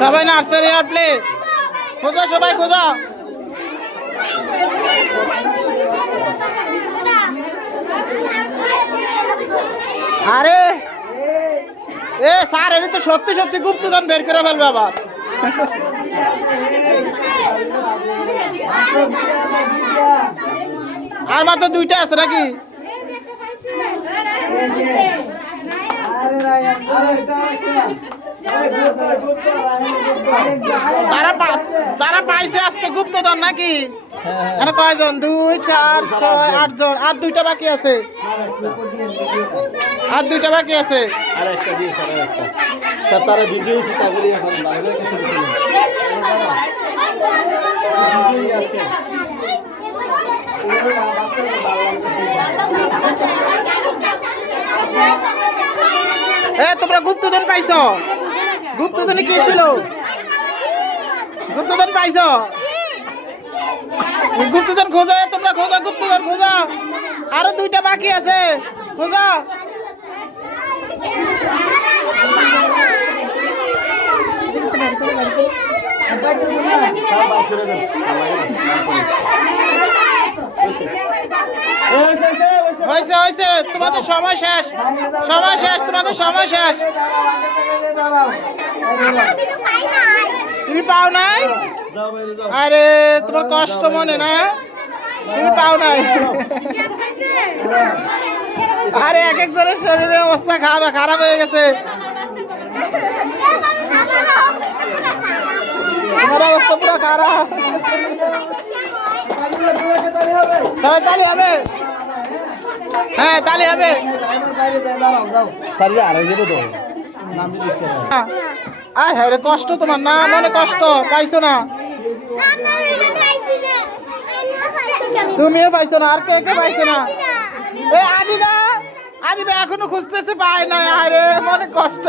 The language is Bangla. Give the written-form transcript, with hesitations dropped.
সবাই নার্সারি আর প্লে খোঁজো, সবাই খোঁজো। আরে এ স্যার, এটা তো সত্যি সত্যি গুপ্তধন বের করে ফেলবে আবার। আর মাত্র 2টা আছে নাকি? তারা পাইছে আজকে গুপ্তধন নাকি? কয়জন? 2, 4, 6, 8 জন। আর 2টা বাকি আছে, আর 2টা বাকি আছে। তারা বিজি হয়েছে, তারপরে এখন বাইরে কিছু তোমরা গুপ্তধন পাইছো? গুপ্তধনে কি ছিল? গুপ্তধন পাইছো? গুপ্তধন খোঁজো, তোমরা খোঁজো, গুপ্তধন খোঁজো। আরো 2টা বাকি আছে, খোঁজো। হয়েছে হয়েছে, তোমাদের সময় শেষ, সময় শেষ, তোমাদের সময় শেষ। তুমি পাও নাই? আরে তোমার কষ্ট মনে না, তুমি পাও নাই। আরে এক একজনের শরীরের অবস্থা খারাপ হয়ে গেছে, তোমার অবস্থা পুরো খারাপ। সবাই তালি হবে, হ্যাঁ তালি হবে। হ্যাঁ রে, কষ্ট তোমার না, মানে কষ্ট পাইছো না, তুমিও পাইছো না, আর কে কে পাইছো না? এই আদিবা, আদিবা এখনো খুঁজতেছে, পায় না। আরে মনে কষ্ট।